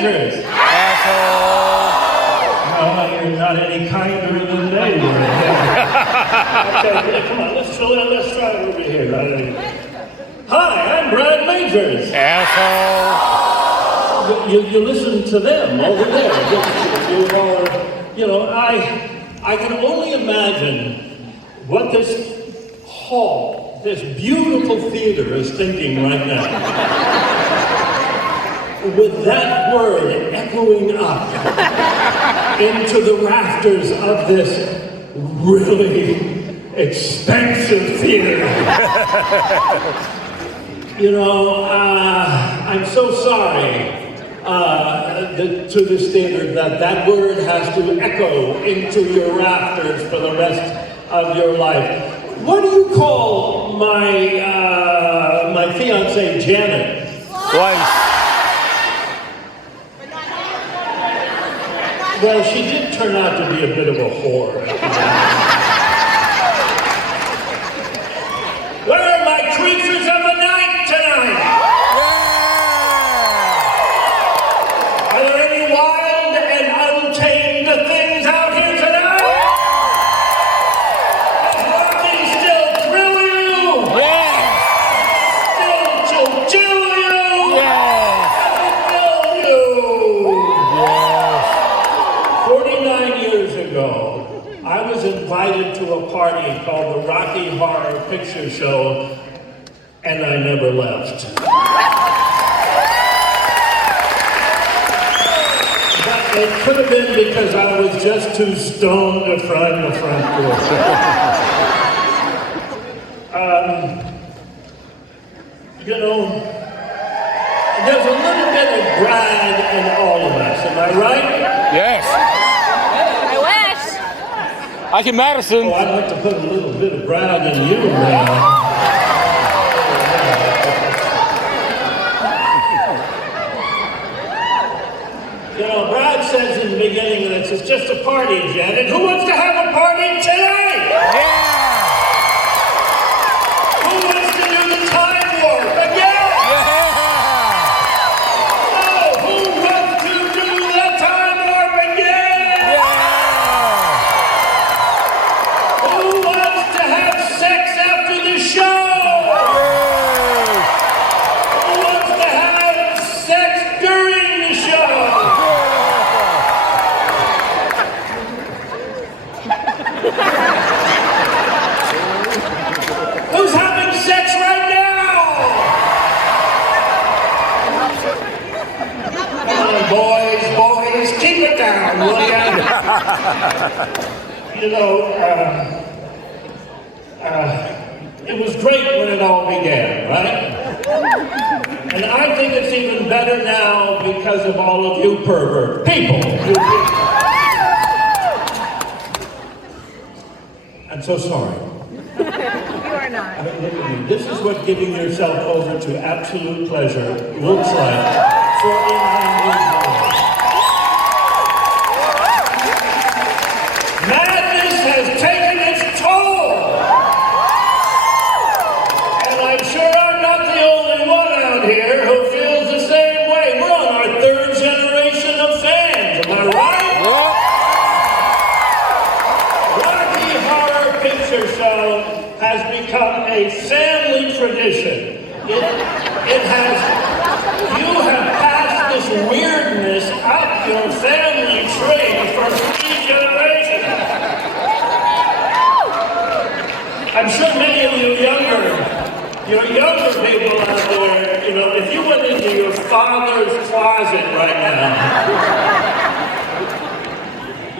Majors. Asshole. No, you're not any kinder than they were. Okay, come on, let's try it over here. Hi, I'm Brad Majors. Asshole. You listen to them over there. I can only imagine what this hall, this beautiful theater is thinking right now. With that word echoing up into the rafters of this really expensive theater. I'm so sorry to this theater that word has to echo into your rafters for the rest of your life. What do you call my fiancée Janet? Twice. Well, she did turn out to be a bit of a whore. Where are my creatures of the night tonight? Yeah! Are there any wild and untamed things out here tonight? Does rocking still thrill you? Yeah! Still chill you? Yeah! Does it thrill you? Yeah! 49 years ago, I was invited to a party called the Rocky Horror Picture Show, and I never left. But it could have been because I was just too stoned to find the front door. There's a little bit of Brad in all of us, am I right? Yes. I can Madison. Oh, I'd like to put a little bit of Brad in you, man. Brad says in the beginning that it's just a party, Janet. Who wants to have a party tonight? Yeah! Who wants to do the time warp again? Yeah! Oh, who wants to do the time warp again? Yeah! Who wants to have sex after the show? Who wants to have sex during the show? Who's having sex right now? Come on, boys, keep it down, will ya? It was great when it all began, right? And I think it's even better now because of all of you pervert people. I'm so sorry. You are not. Look at me. This is what giving yourself over to absolute pleasure looks like for individuals. Madness has taken its toll. And I'm sure I'm not the only one out here who feels the same way. We're on our third generation of fans, am I right? Rocky Horror Picture Show has become a family tradition. You have passed this weirdness up your family tree for 3 generations. I'm sure many of you younger people out there, if you went into your father's closet right now,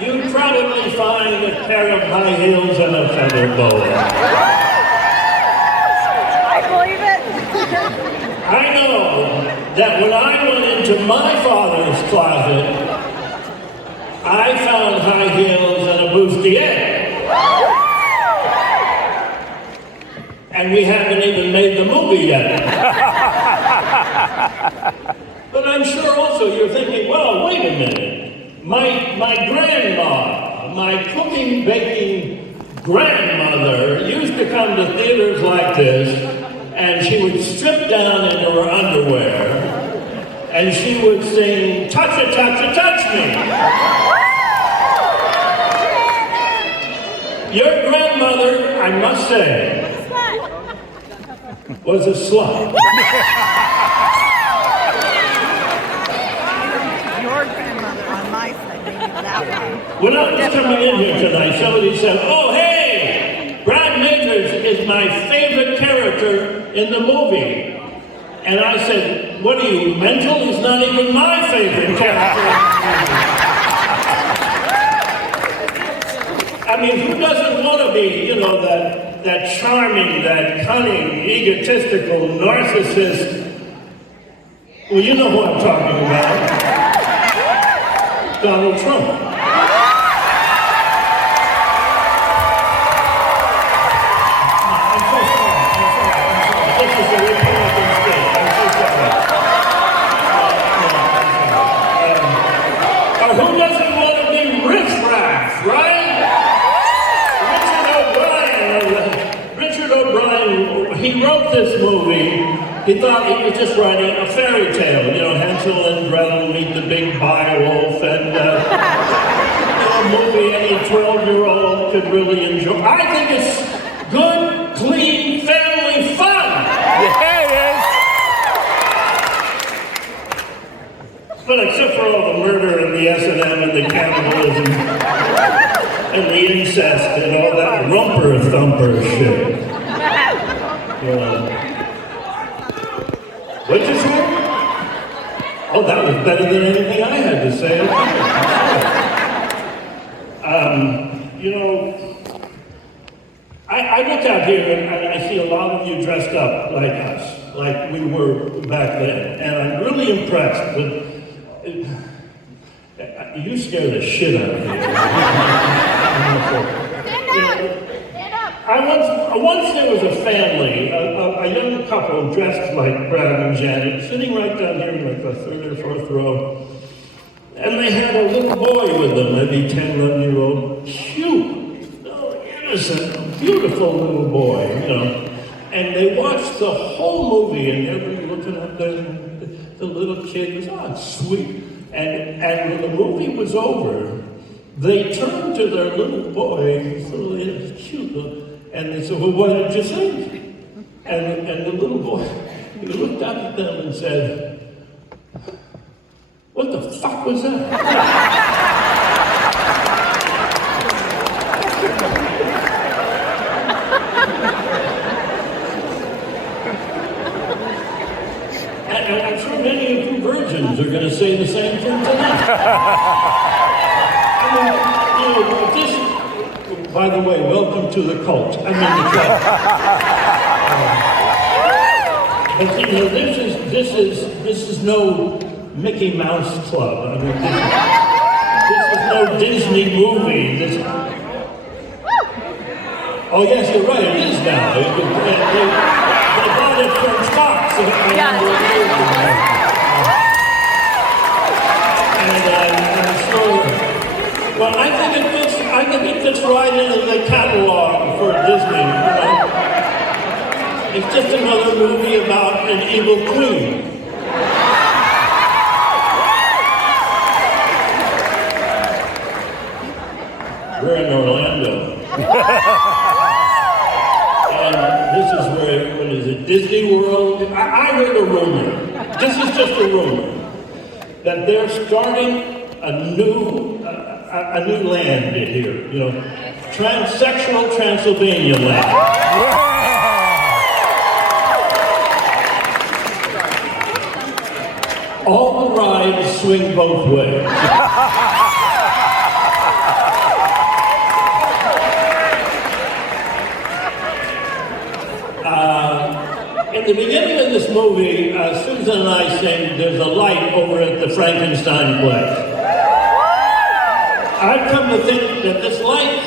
you'd probably find a pair of high heels and a feather boa. I believe it. I know that when I went into my father's closet, I found high heels and a bustier. And we haven't even made the movie yet. But I'm sure also you're thinking, well, wait a minute. My grandma, my cooking, baking grandmother used to come to theaters like this, and she would strip down into her underwear and she would sing, touch it, touch it, touch me. Your grandmother, I must say, was a slut. Your grandmother on my side, maybe that one. When I was coming in here tonight, somebody said, oh, hey, Brad Majors is my favorite character in the movie. And I said, what are you, mental? He's not even my favorite character in the movie. I mean, who doesn't want to be, you know, that charming, that cunning, egotistical narcissist? Well, you know who I'm talking about. Donald Trump. I'm so sorry. This is a Republican state. I'm so sorry. Or who doesn't want to be riffraff, right? Richard O'Brien, he wrote this movie. He thought he was just writing a fairy tale, you know, Hansel and Gretel meet the big direwolf, and a movie any 12-year-old could really enjoy. I think it's good, clean, family fun. Yeah, it is. But except for all the murder and the S&M and the cannibalism and the incest and all that rumper thumper shit. What'd you say? Oh, that was better than anything I had to say. You know, I look out here and I see a lot of you dressed up like us, like we were back then, and I'm really impressed with. You scare the shit out of me. Once there was a family, a young couple dressed like Brad and Janet, sitting right down here in like the third or fourth row, and they had a little boy with them, maybe 10, 11-year-old, cute, innocent, beautiful little boy, you know. And they watched the whole movie, and they were looking at the little kid, was, oh, it's sweet. And when the movie was over, they turned to their little boy, this little cute little, and they said, well, what did you think? And the little boy, he looked up at them and said, what the fuck was that? And I'm sure many of you virgins are going to say the same thing tonight. I mean, you know, this, by the way, welcome to the cult. I mean the club. But you know, this is no Mickey Mouse Club. I mean, this is no Disney movie. Oh yes, you're right. It is now. They bought it from Fox. And so, well, I think it fits right into the catalog for Disney. You know? It's just another movie about an evil queen. We're in Orlando. And this is where, what is it, Disney World? I heard a rumor, this is just a rumor, that they're starting a new land here, you know, transsexual Transylvania land. All the rides swing both ways. In the beginning of this movie, Susan and I sing, there's a light over at the Frankenstein play. I've come to think that this light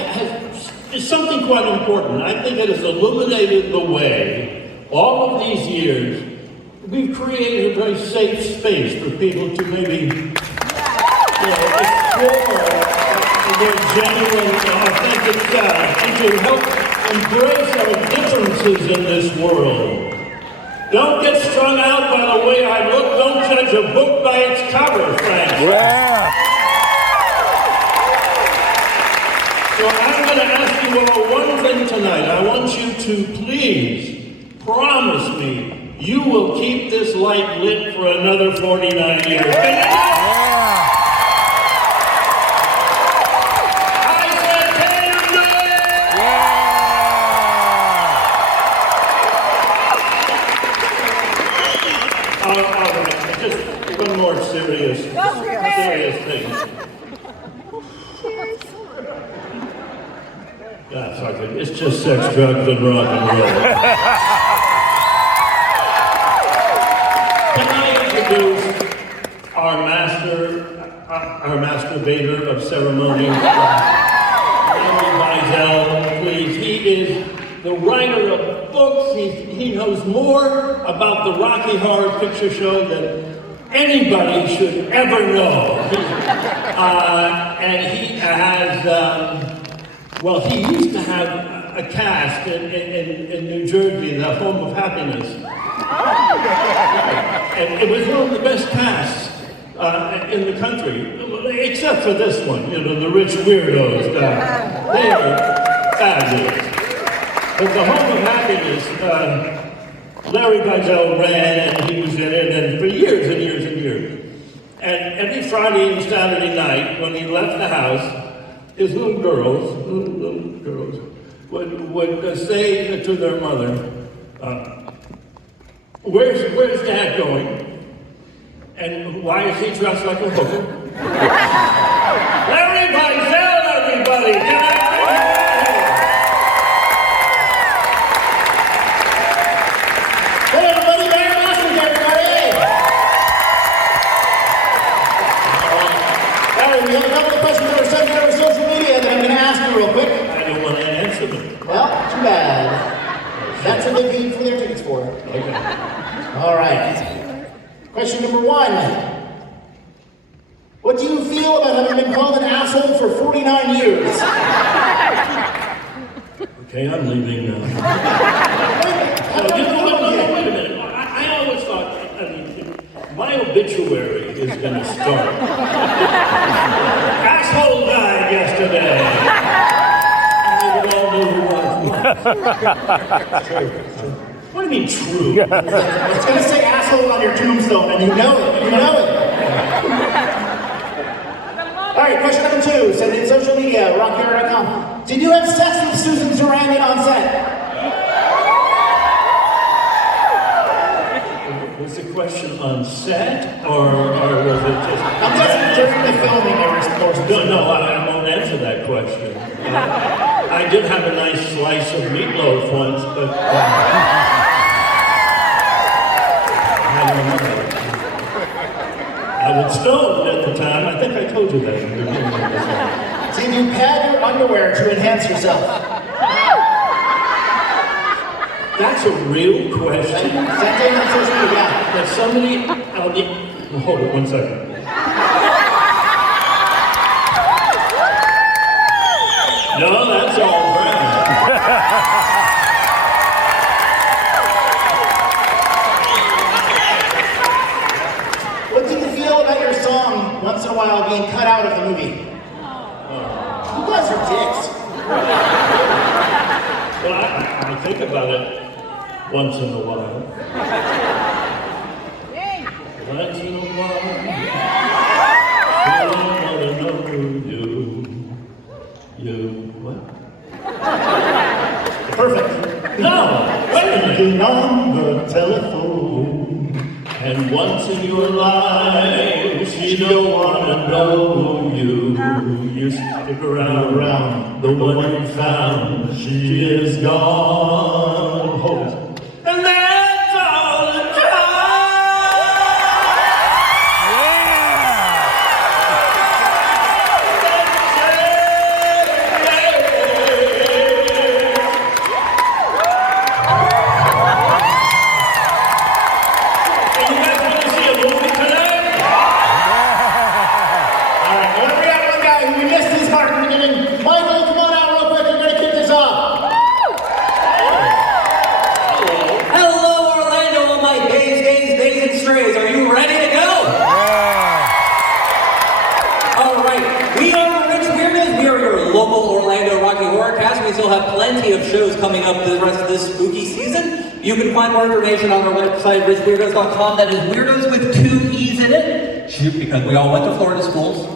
is something quite important. I think it has illuminated the way. All of these years, we've created a very safe space for people to maybe, explore their genuine and authentic selves and to help embrace our differences in this world. Don't get strung out by the way I look. Don't judge a book by its cover, Frank. Yeah. So I'm going to ask you all one thing tonight. I want you to please promise me you will keep this light lit for another 49 years. I said, can you do it? All right, just one more serious thing. Yeah, sorry, it's just sex, drugs, and rock and roll. Can I introduce our masturbator of ceremonies, Larry Mizell, please. He is the writer of books. He knows more about the Rocky Horror Picture Show than anybody should ever know. And he has. Well, he used to have a cast in New Jersey, the Home of Happiness. And it was one of the best casts in the country, except for this one, the rich weirdos. They are fabulous. But the Home of Happiness, Larry Mizell ran, and he was in it, and for years and years and years. And every Friday and Saturday night, when he left the house, his little girls would say to their mother, where's Dad going? And why is he dressed like a hooker? Larry Mizell, everybody! Can I Hey everybody, Larry Bostwick, everybody! Larry, we have a couple of questions that were sent to our social media that I'm going to ask you real quick. I don't want to answer them. Well, too bad. That's what they paid for their tickets for. Okay. All right. Question number 1. What do you feel about having been called an asshole for 49 years? Okay, I'm leaving now. Wait a minute. I always thought, my obituary is going to start. Asshole died yesterday. And they would all know who I was. True. What do you mean true? It's going to say asshole on your tombstone, and you know it. You know it. All right, question number 2. Send in social media, rockyard.com. Did you have sex with Susan Sarandon on set? Was the question on set, or was it just... I'm guessing during the filming there was No, I won't answer that question. I did have a nice slice of meatloaf once, but... I was stoned at the time. I think I told you that. Did you pad your underwear to enhance yourself? That's a real question. Send in on social media. That somebody... Hold it 1 second. No, that's all brown. What do you feel about your song, Once in a While, being cut out of the movie? You guys are dicks. Well, I think about it once in a while. Once in a while, I wanna know you, what? Perfect. No, wait a minute. Speaking on the telephone. And once in your life, she don't wanna know you. You stick around, the one you found, she is gone. Hold it. And that's all the of shows coming up the rest of this spooky season. You can find more information on our website, richweirdos.com. That is weirdos with 2 E's in it. Shoot, because we all went to Florida schools.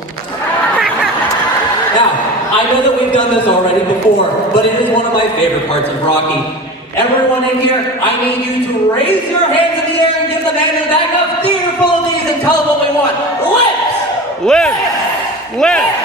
Now, I know that we've done this already before, but it is one of my favorite parts of Rocky. Everyone in here, I need you to raise your hands in the air and give the man in the back a theater full of these and tell them what we want. Lips! Live! Live!